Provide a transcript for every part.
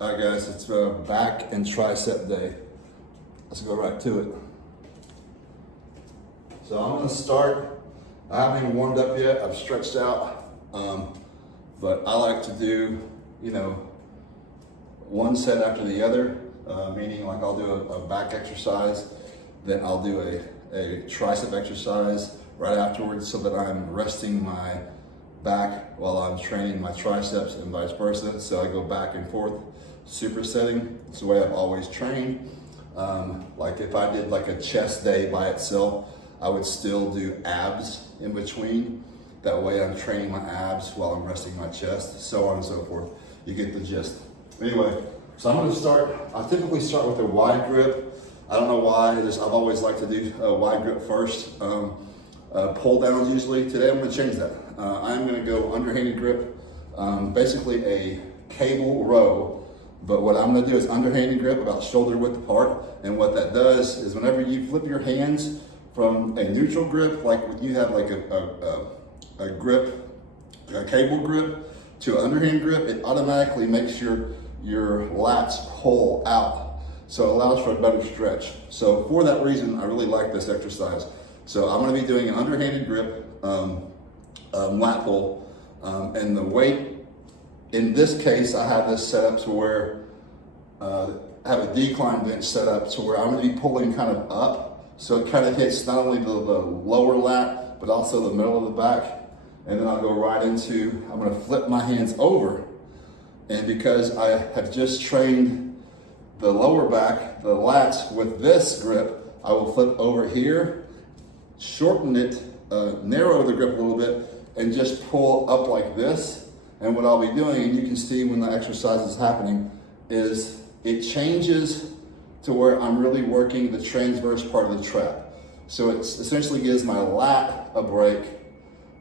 All right, guys, it's back and tricep day. Let's go right to it. So I'm gonna start. I haven't even warmed up yet. I've stretched out, but I like to do, one set after the other, meaning like I'll do a back exercise, then I'll do a tricep exercise right afterwards so that I'm resting my back while I'm training my triceps and vice versa. So I go back and forth, supersetting. It's the way I've always trained. Like if I did like a chest day by itself, I would still do abs in between. That way I'm training my abs while I'm resting my chest, so on and so forth. You get the gist. Anyway, so I'm gonna start, I typically start with a wide grip. I don't know why, I've always liked to do a wide grip first. Pull downs usually. Today I'm gonna change that. I'm gonna go underhanded grip, basically a cable row, but what I'm gonna do is underhanded grip about shoulder width apart, and what that does is whenever you flip your hands from a neutral grip, like when you have like a grip, a cable grip, to an underhand grip, it automatically makes your lats pull out. So it allows for a better stretch. So for that reason, I really like this exercise. So I'm gonna be doing an underhanded grip, lat pull, and the weight, in this case, I have this set up to where, I have a decline bench set up to where I'm gonna be pulling kind of up. So it kind of hits not only the lower lat, but also the middle of the back. And then I'll go right into, I'm gonna flip my hands over. And because I have just trained the lower back, the lats with this grip, I will flip over here, shorten it, narrow the grip a little bit, and just pull up like this. And what I'll be doing, and you can see when the exercise is happening, is it changes to where I'm really working the transverse part of the trap. So it essentially gives my lat a break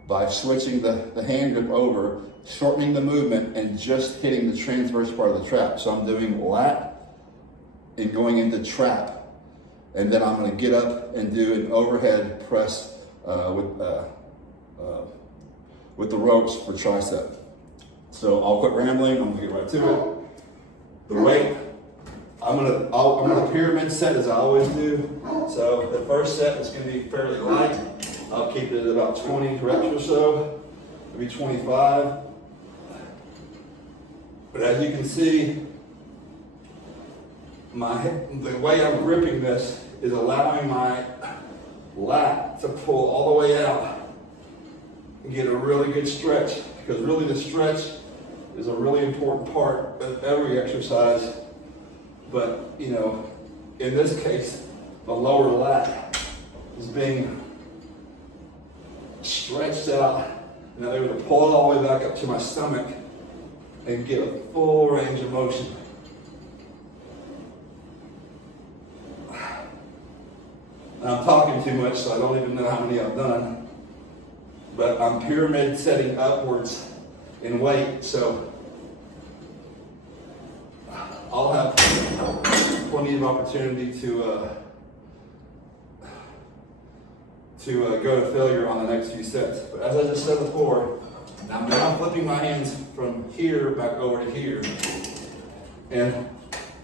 by switching the hand grip over, shortening the movement, and just hitting the transverse part of the trap. So I'm doing lat and going into trap. And then I'm gonna get up and do an overhead press with the ropes for tricep. So I'll quit rambling, I'm gonna get right to it. The weight, I'm gonna pyramid set as I always do. So the first set is gonna be fairly light. I'll keep it at about 20 reps or so, maybe 25. But as you can see, the way I'm gripping this is allowing my lat to pull all the way out and get a really good stretch, because really the stretch is a really important part of every exercise. But in this case, the lower lat is being stretched out, and I'm able to pull it all the way back up to my stomach and get a full range of motion. And I'm talking too much, so I don't even know how many I've done. But I'm pyramid setting upwards in weight, so I'll have plenty of opportunity to go to failure on the next few sets. But as I just said before, now I'm flipping my hands from here back over to here. And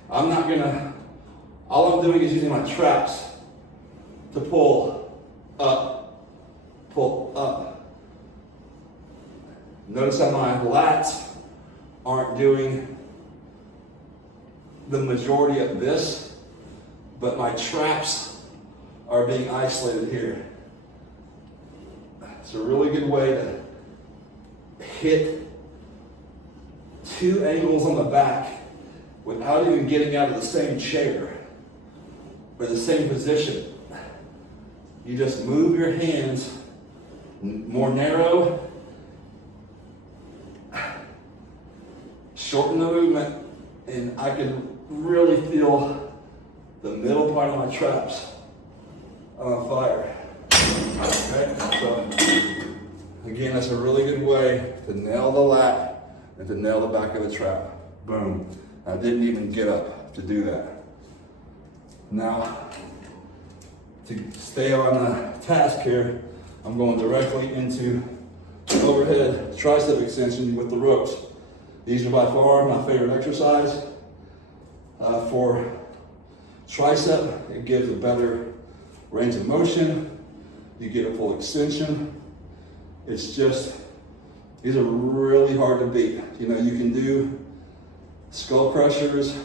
all I'm doing is using my traps to pull up, pull up. Notice how my lats aren't doing the majority of this, but my traps are being isolated here. It's a really good way to hit two angles on the back without even getting out of the same chair or the same position. You just move your hands more narrow, shorten the movement, and I can really feel the middle part of my traps on fire. Okay, so again, that's a really good way to nail the lat and to nail the back of the trap. Boom. I didn't even get up to do that. Now, to stay on the task here, I'm going directly into overhead tricep extension with the ropes. These are by far my favorite exercise. For tricep, it gives a better range of motion. You get a full extension. It's just, these are really hard to beat. You know, you can do skull crushers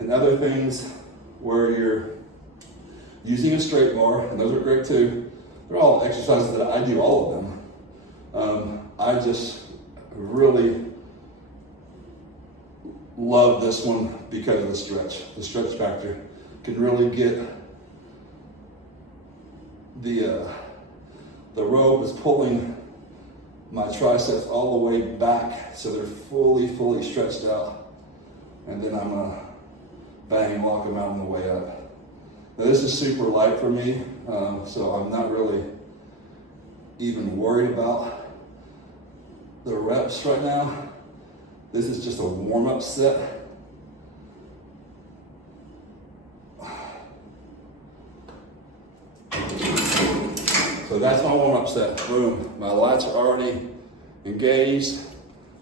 and other things where you're using a straight bar, and those are great too. They're all exercises that I do all of them. I just really love this one because of the stretch. The stretch factor can really get the rope is pulling my triceps all the way back so they're fully stretched out. And then I'm gonna bang, lock them out on the way up. Now this is super light for me, so I'm not really even worried about the reps right now. This is just a warm-up set. So that's my warm-up set. Boom. My lats are already engaged.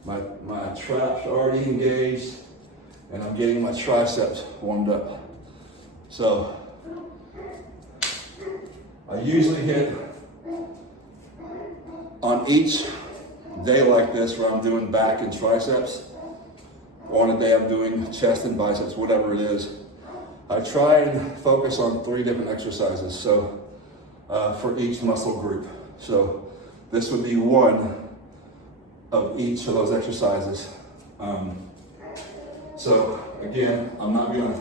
My traps are already engaged. And I'm getting my triceps warmed up. So I usually hit on each day like this where I'm doing back and triceps, or on a day I'm doing chest and biceps, whatever it is. I try and focus on 3 different exercises. So for each muscle group. So this would be one of each of those exercises. So again, I'm not gonna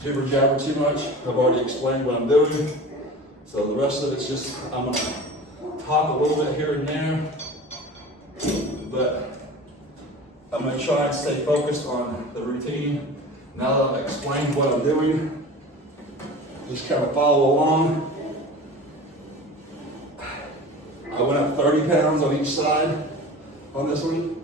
jibber jabber too much. I've already explained what I'm doing. So the rest of it's just, I'm gonna talk a little bit here and there, but I'm gonna try and stay focused on the routine. Now that I've explained what I'm doing, just kind of follow along. I went up 30 pounds on each side on this one.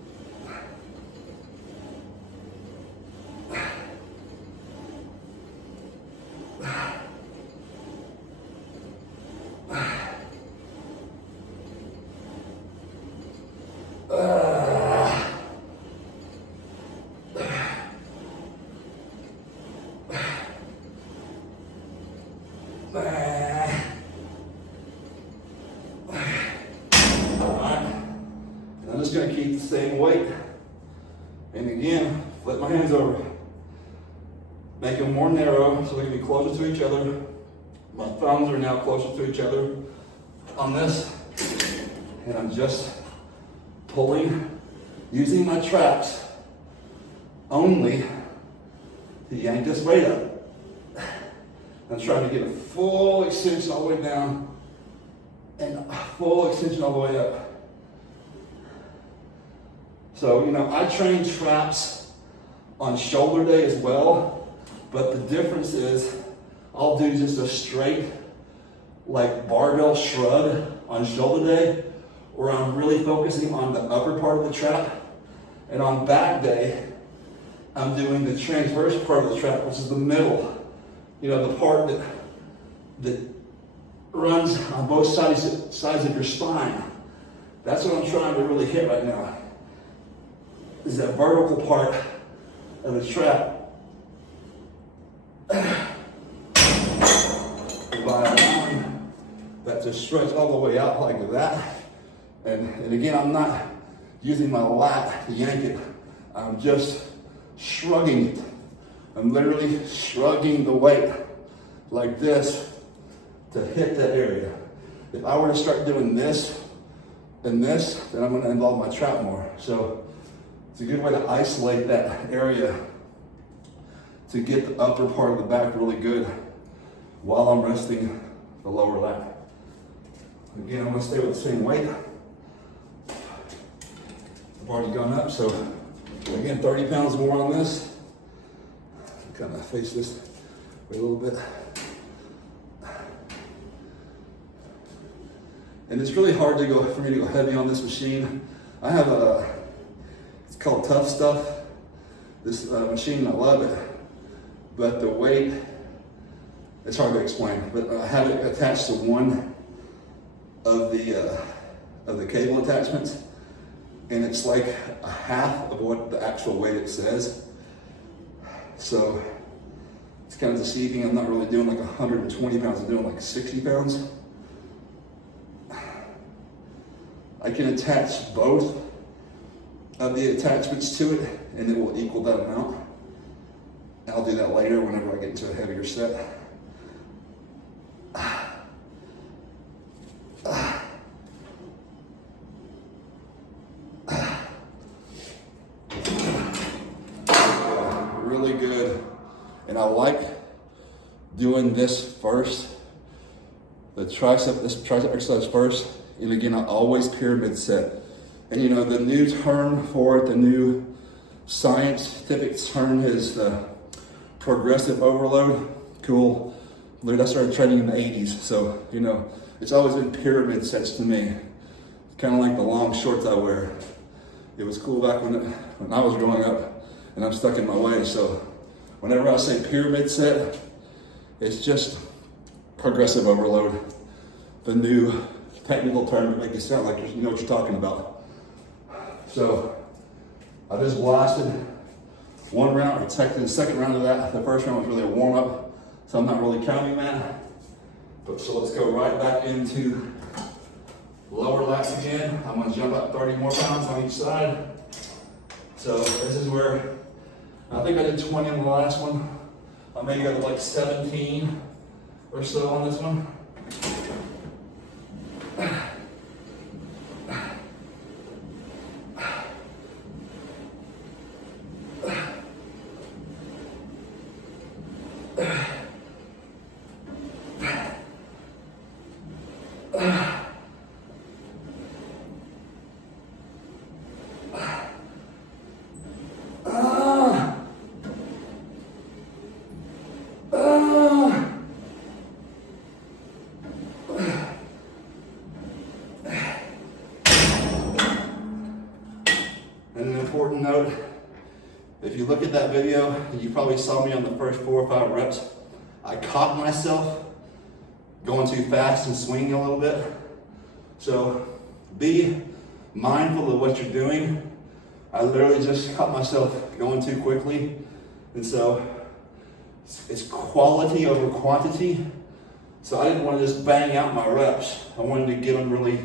I'm just going to keep the same weight. And again, flip my hands over. Make them more narrow so they can be closer to each other. My thumbs are now closer to each other on this. And I'm just pulling, using my traps only to yank this weight up. I'm trying to get a full extension all the way down and a full extension all the way up. So, you know, I train traps on shoulder day as well, but the difference is I'll do just a straight, like barbell shrug on shoulder day, where I'm really focusing on the upper part of the trap. And on back day, I'm doing the transverse part of the trap, which is the middle. You know, the part that runs on both sides of your spine. That's what I'm trying to really hit right now, is that vertical part of the trap. By allowing that to stretch all the way out like that. And again, I'm not using my lat to yank it. I'm just shrugging it. I'm literally shrugging the weight like this to hit that area. If I were to start doing this and this, then I'm going to involve my trap more. So it's a good way to isolate that area to get the upper part of the back really good while I'm resting the lower lat. Again, I'm going to stay with the same weight. I've already gone up, so again, 30 pounds more on this. Kind of face this way a little bit. And it's really hard for me to go heavy on this machine. I have it's called Tough Stuff. This machine, I love it, but the weight, it's hard to explain, but I have it attached to one of the cable attachments, and it's like a half of what the actual weight it says. So it's kind of deceiving. I'm not really doing like 120 pounds, I'm doing like 60 pounds. I can attach both of the attachments to it and it will equal that amount. I'll do that later whenever I get into a heavier set. Really good. And I like doing this first, this tricep exercise first. And again, I always pyramid set. And you know, the new term for it, the new scientific term is the progressive overload. Cool. I started training in the 80s. So, you know, it's always been pyramid sets to me. Kind of like the long shorts I wear. It was cool back when I was growing up and I'm stuck in my ways. So whenever I say pyramid set, it's just progressive overload. The new technical term to make you sound like you know what you're talking about. So I just blasted one round, or technically the second round of that. The first round was really a warm up, so I'm not really counting that. But so let's go right back into lower lats again. I'm gonna jump up 30 more pounds on each side. So this is where, I think I did 20 on the last one. I may go to like 17 or so on this one. And an important note, if you look at that video, you probably saw me on the first 4 or 5 reps. I caught myself going too fast and swinging a little bit. So be mindful of what you're doing. I literally just caught myself going too quickly. And so it's quality over quantity. So I didn't want to just bang out my reps. I wanted to get them really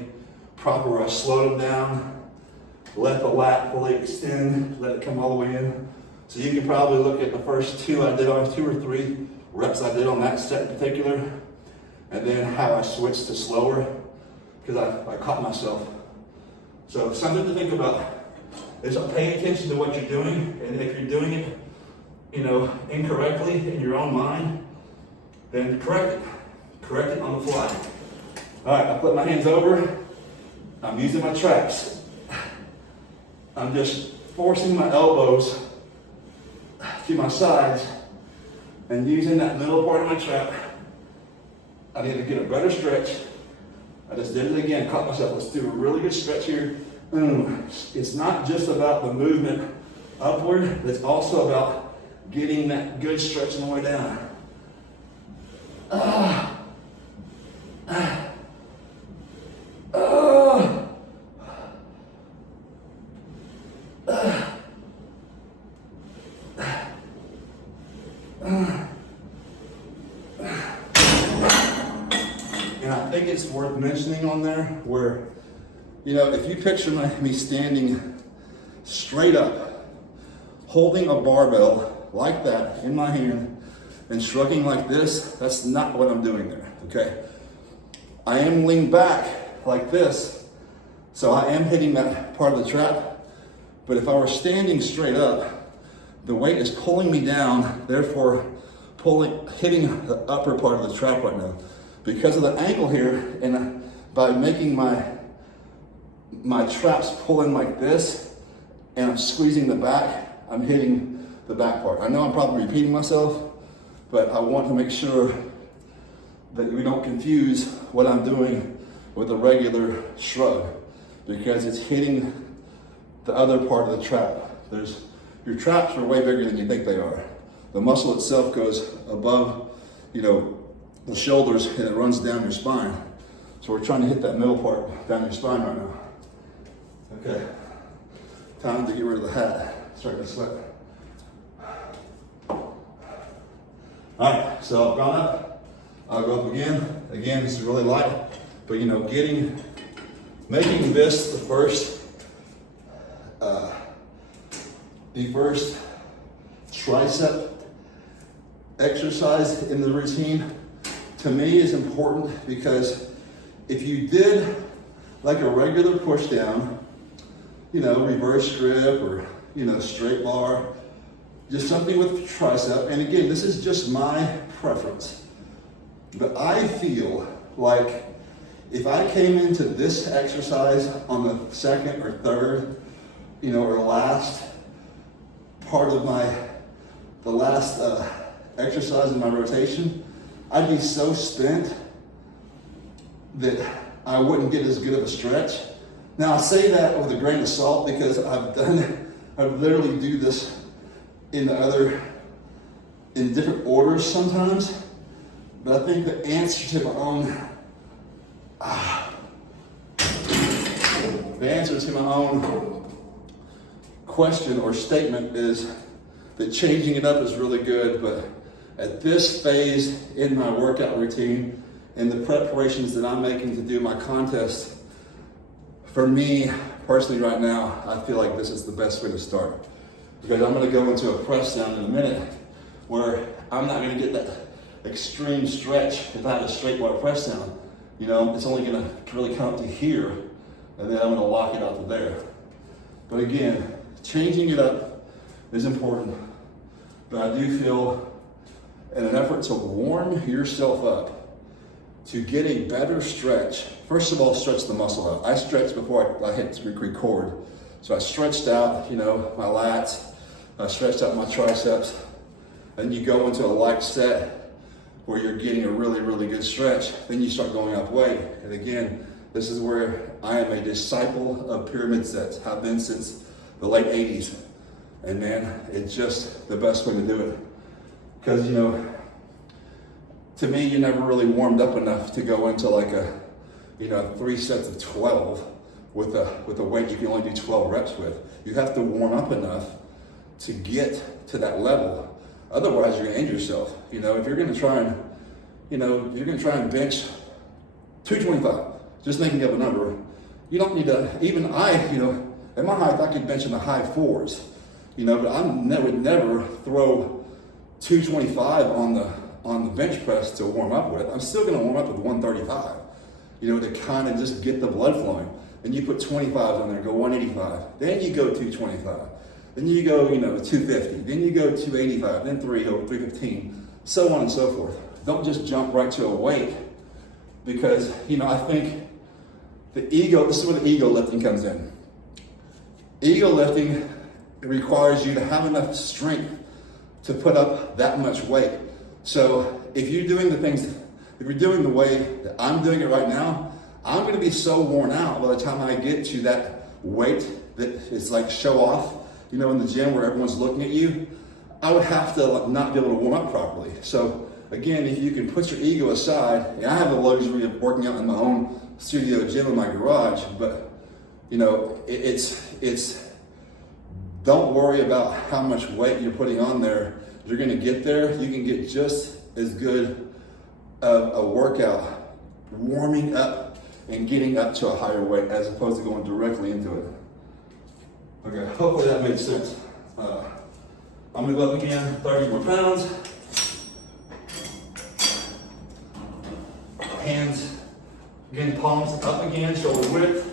proper where I slowed them down. Let the lat fully extend, let it come all the way in. So you can probably look at the first 2 I did on 2 or 3 reps I did on that set in particular, and then how I switched to slower, because I caught myself. So something to think about is pay attention to what you're doing, and if you're doing it, you know, incorrectly in your own mind, then correct it on the fly. All right, I put my hands over, I'm using my traps. I'm just forcing my elbows to my sides and using that middle part of my trap. I need to get a better stretch. I just did it again, caught myself. Let's do a really good stretch here. It's not just about the movement upward, it's also about getting that good stretch on the way down. And I think it's worth mentioning on there where, you know, if you picture me standing straight up, holding a barbell like that in my hand and shrugging like this, that's not what I'm doing there, okay? I am leaned back like this, so I am hitting that part of the trap, but if I were standing straight up, the weight is pulling me down, therefore hitting the upper part of the trap right now. Because of the ankle here, and by making my traps pull in like this, and I'm squeezing the back, I'm hitting the back part. I know I'm probably repeating myself, but I want to make sure that we don't confuse what I'm doing with a regular shrug, because it's hitting the other part of the trap. Your traps are way bigger than you think they are. The muscle itself goes above, you know, the shoulders, and it runs down your spine. So we're trying to hit that middle part down your spine right now. Okay, time to get rid of the hat. Starting to sweat. All right, so I've gone up. I'll go up again. Again, this is really light, but you know, making this the first tricep exercise in the routine, to me is important, because if you did like a regular push down, you know, reverse grip or, you know, straight bar, just something with tricep, and again, this is just my preference, but I feel like if I came into this exercise on the second or third, you know, or last part of the last exercise in my rotation, I'd be so spent that I wouldn't get as good of a stretch. Now I say that with a grain of salt, because I literally do this in different orders sometimes, but I think the answer to my own question or statement is that changing it up is really good, but at this phase in my workout routine and the preparations that I'm making to do my contest, for me personally right now, I feel like this is the best way to start, because I'm going to go into a press down in a minute where I'm not going to get that extreme stretch if I have a straight bar press down. You know, it's only going to really come up to here, and then I'm going to lock it out to there. But again, changing it up is important. But I do feel, in an effort to warm yourself up, to get a better stretch, first of all, stretch the muscle out. I stretched before I hit record. So I stretched out, you know, my lats, I stretched out my triceps, and you go into a light set where you're getting a really, really good stretch. Then you start going up weight. And again, this is where I am a disciple of pyramid sets, have been since the late 80s. And man, it's just the best way to do it. Because, you know, to me, you never really warmed up enough to go into like a, you know, 3 sets of 12 with a weight you can only do 12 reps with. You have to warm up enough to get to that level. Otherwise, you're gonna injure yourself. You know, if you're gonna try and, you know, you're gonna try and bench 225, just making up a number, you don't need to, even I, you know, at my height, I could bench in the high 4s, you know, but I would never throw 225 on the bench press to warm up with. I'm still gonna warm up with 135, you know, to kind of just get the blood flowing. And you put 25s on there, go 185, then you go 225. Then you go, you know, 250, then you go 285, then 315, so on and so forth. Don't just jump right to a weight, because, you know, I think the ego, this is where the ego lifting comes in. Ego lifting requires you to have enough strength to put up that much weight. So if you're doing the way that I'm doing it right now, I'm gonna be so worn out by the time I get to that weight that is like show off, you know, in the gym where everyone's looking at you. I would have to not be able to warm up properly. So again, if you can put your ego aside, and I have the luxury of working out in my own studio gym in my garage, but you know, it's don't worry about how much weight you're putting on there. You're gonna get there. You can get just as good of a workout warming up and getting up to a higher weight as opposed to going directly into it. Okay, hopefully that makes sense. I'm gonna go up again, 30 more pounds. Hands, again, palms up again, shoulder width.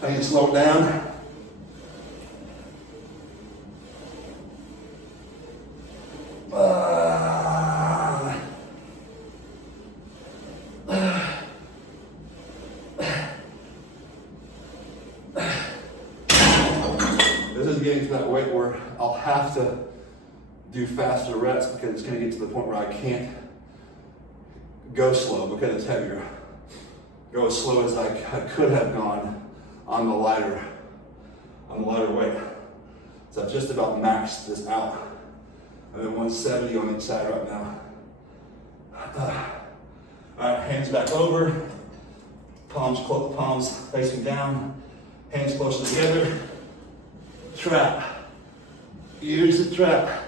I can slow it down. This is getting to that weight where I'll have to do faster reps because it's going to get to the point where I can't go slow because it's heavier. Go as slow as I could have gone on the lighter weight. So I've just about maxed this out. I'm at 170 on each side right now. All right, hands back over. palms facing down, hands closer together. Trap. Use the trap.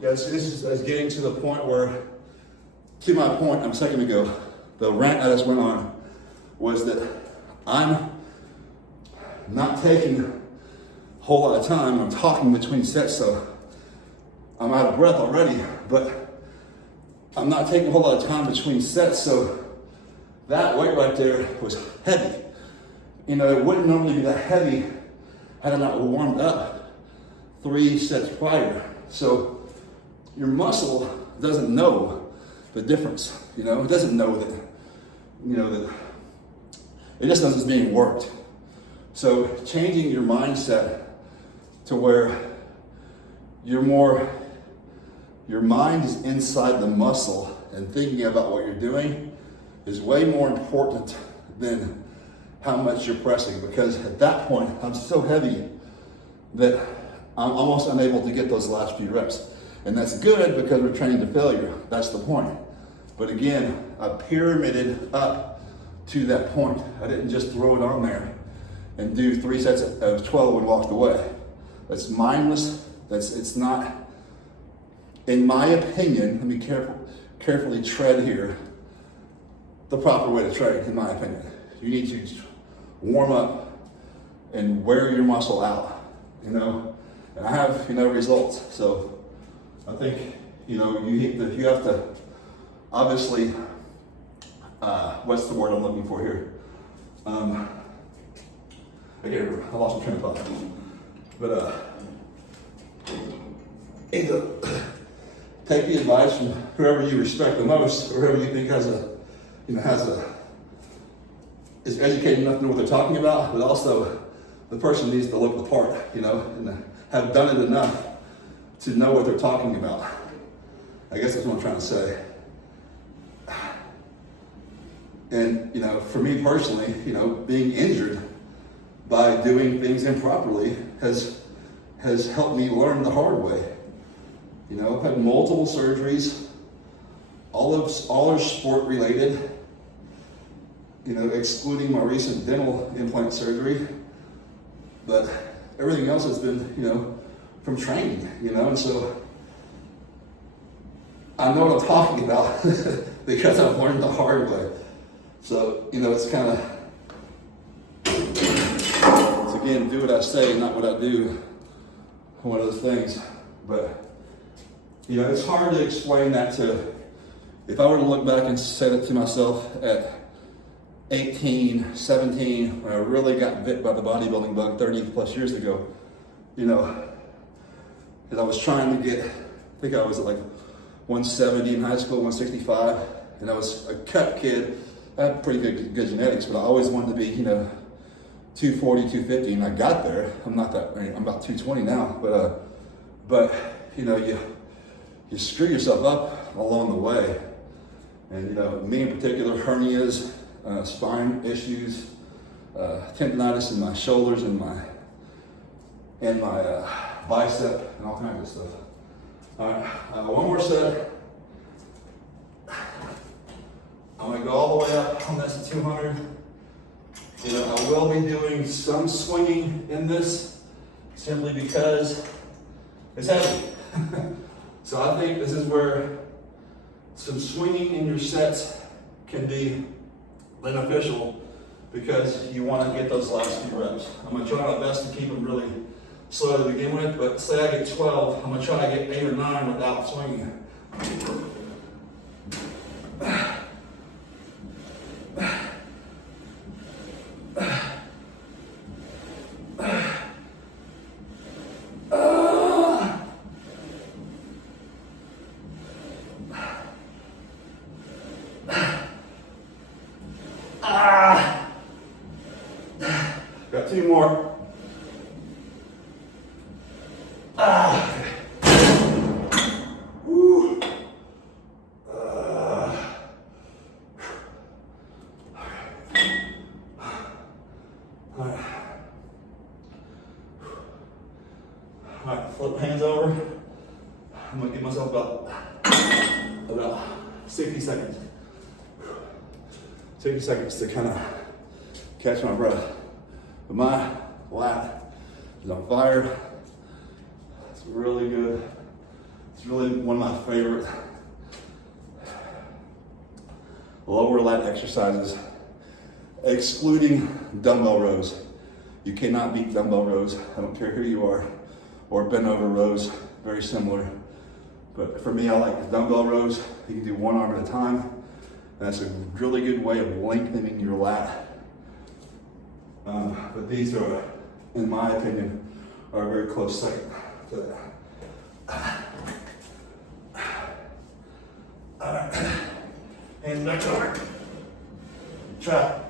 Yes, this is getting to the point where, to my point a second ago, the rant I just went on was that I'm not taking a whole lot of time. I'm talking between sets, so I'm out of breath already, but I'm not taking a whole lot of time between sets, so that weight right there was heavy. You know, it wouldn't normally be that heavy had I not warmed up 3 sets prior. So your muscle doesn't know the difference, you know? It doesn't know that, you know, that it just knows it's being worked. So changing your mindset to where your mind is inside the muscle and thinking about what you're doing is way more important than how much you're pressing, because at that point, I'm so heavy that I'm almost unable to get those last few reps. And that's good because we're training to failure. That's the point. But again, I pyramided up to that point. I didn't just throw it on there and do 3 sets of 12 and walked away. That's mindless. It's not, in my opinion, let me carefully tread here, the proper way to train, in my opinion. You need to warm up and wear your muscle out, you know? And I have, you know, results. So I think, you know, you have to, obviously, what's the word I'm looking for here? Again, I lost my train of thought. But either take the advice from whoever you respect the most, or whoever you think is educated enough to know what they're talking about, but also the person needs to look the part, you know, and have done it enough to know what they're talking about. I guess that's what I'm trying to say. And, you know, for me personally, you know, being injured by doing things improperly has helped me learn the hard way. You know, I've had multiple surgeries, all are sport related, you know, excluding my recent dental implant surgery, but everything else has been, you know, from training, you know, and so I know what I'm talking about because I've learned the hard way. So, you know, it's kind of, it's again, do what I say, not what I do, one of those things. But, you know, it's hard to explain that to, if I were to look back and say that to myself at 18, 17, when I really got bit by the bodybuilding bug 30 plus years ago, you know, because I was trying to get, I think I was at like 170 in high school, 165, and I was a cut kid. I had pretty good genetics, but I always wanted to be, you know, 240, 250, and I got there. I'm not that, I'm about 220 now, but you know, you screw yourself up along the way. And, you know, me in particular, hernias, spine issues, tendonitis in my shoulders and my bicep and all kinds of stuff. All right, one more set. I'm gonna go all the way up on this 200. You know, I will be doing some swinging in this simply because it's heavy. So I think this is where some swinging in your sets can be beneficial because you want to get those last few reps. I'm going to try my best to keep them really slow to begin with, but say I get 12, I'm going to try to get 8 or 9 without swinging. Got 2 more. flip hands over. I'm gonna give myself about 60 seconds. 60 seconds to kind of catch my breath. But my lat is on fire. It's really good. It's really one of my favorite lower lat exercises, excluding dumbbell rows. You cannot beat dumbbell rows. I don't care who you are, or bent over rows, very similar. But for me, I like dumbbell rows. You can do one arm at a time. And that's a really good way of lengthening your lat. But these are, in my opinion, are a very close second to that. All right, hands back over. Try.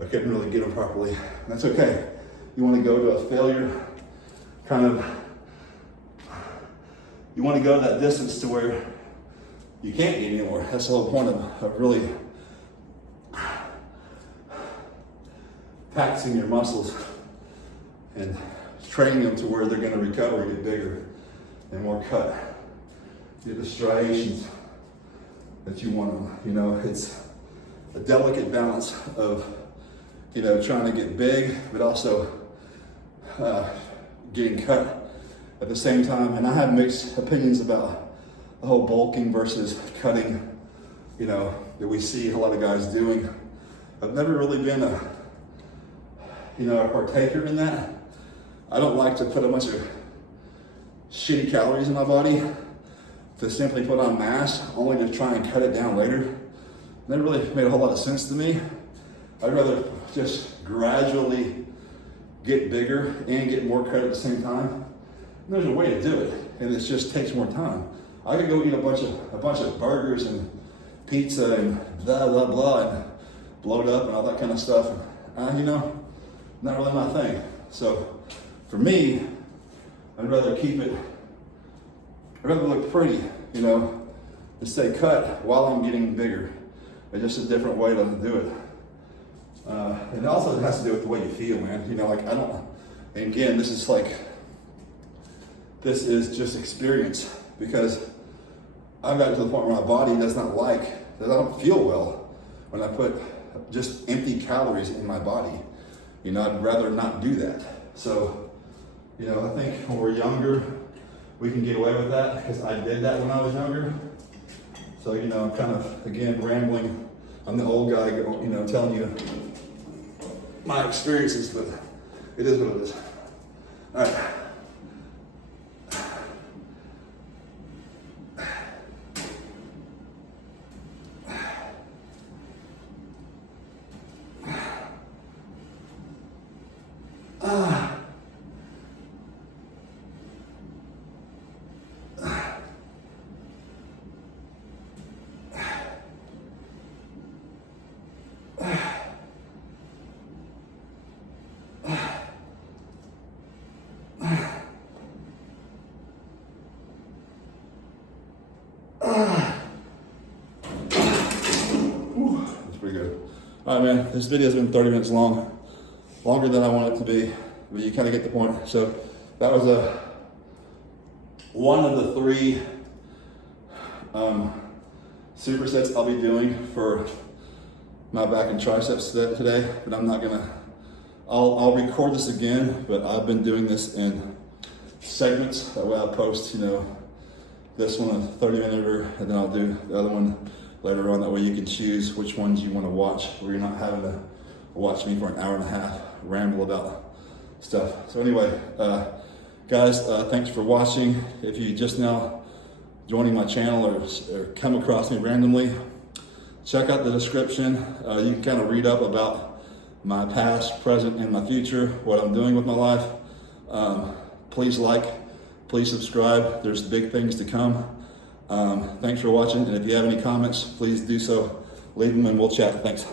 I couldn't really get them properly. That's okay. You want to go to a failure kind of, you want to go that distance to where you can't get anymore. That's the whole point of really taxing your muscles and training them to where they're going to recover, get bigger and more cut. Get the striations that you want them. You know, it's a delicate balance of, you know, trying to get big, but also getting cut at the same time. And I have mixed opinions about the whole bulking versus cutting, you know, that we see a lot of guys doing. I've never really been a partaker in that. I don't like to put a bunch of shitty calories in my body to simply put on mass, only to try and cut it down later. Never really made a whole lot of sense to me. I'd rather just gradually get bigger and get more cut at the same time. And there's a way to do it, and it just takes more time. I could go eat a bunch of burgers and pizza and blah blah blah and blow it up and all that kind of stuff. You know, not really my thing. So for me, I'd rather keep it. I'd rather look pretty, you know, and stay cut while I'm getting bigger. It's just a different way to do it. And also it has to do with the way you feel, man. You know, like and again, this is just experience, because I've gotten to the point where my body does not like, that I don't feel well when I put just empty calories in my body. You know, I'd rather not do that. So, you know, I think when we're younger, we can get away with that, because I did that when I was younger. So, you know, I'm kind of, again, rambling. I'm the old guy, you know, telling you my experiences, but it is what it is. All right. That's pretty good. All right, man, this video's been 30 minutes long, longer than I want it to be, but you kind of get the point. So that was one of the 3 supersets I'll be doing for my back and triceps today, but I'm not gonna, I'll record this again, but I've been doing this in segments. That way I'll post, you know, this one a 30-minute, and then I'll do the other one later on. That way you can choose which ones you want to watch, where you're not having to watch me for an hour and a half ramble about stuff. So anyway, guys, thanks for watching. If you just now joining my channel or come across me randomly, check out the description. You can kind of read up about my past, present, and my future, what I'm doing with my life. Please like, please subscribe. There's big things to come. Thanks for watching, and if you have any comments, please do so. Leave them and we'll chat. Thanks.